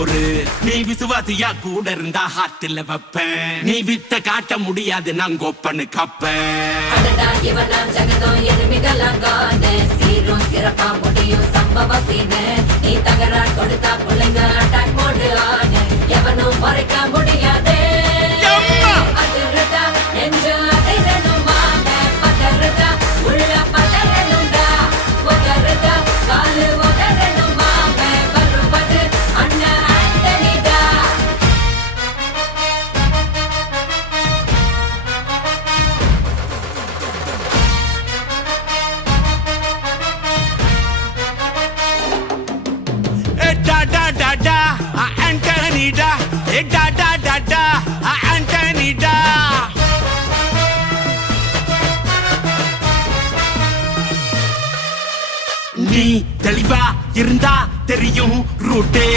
ஒரு நீ விசுவாசியா கூட இருந்தா ஹார்ட்ல வைப்பேன். நீ வித்த காட்ட முடியாது நான் கோப்பன்னு கப்பேன். ஜகதம் எருமிகளாங்கானே சீரும் சிறப்பா முடியும் சம்பவ சீனே. நீ தகரா கொடுத்தா பிள்ளைங்க அட்டாக் மோடு ஆனே எவனும் மறைக்க முடியாதே. அதிருதா நெஞ்சு அதிரணுமாங்க பதறுதா உள்ள பதறணுண்டா ஒதறுதா காலு ஒதறணுமாங்க வருவது அண்ணன் ஆண்டனிடா. Da da da da, Anthony da. Da da da da, Anthony da. நீ தெளிவா இருந்தா தெரியும் ரூட்டே.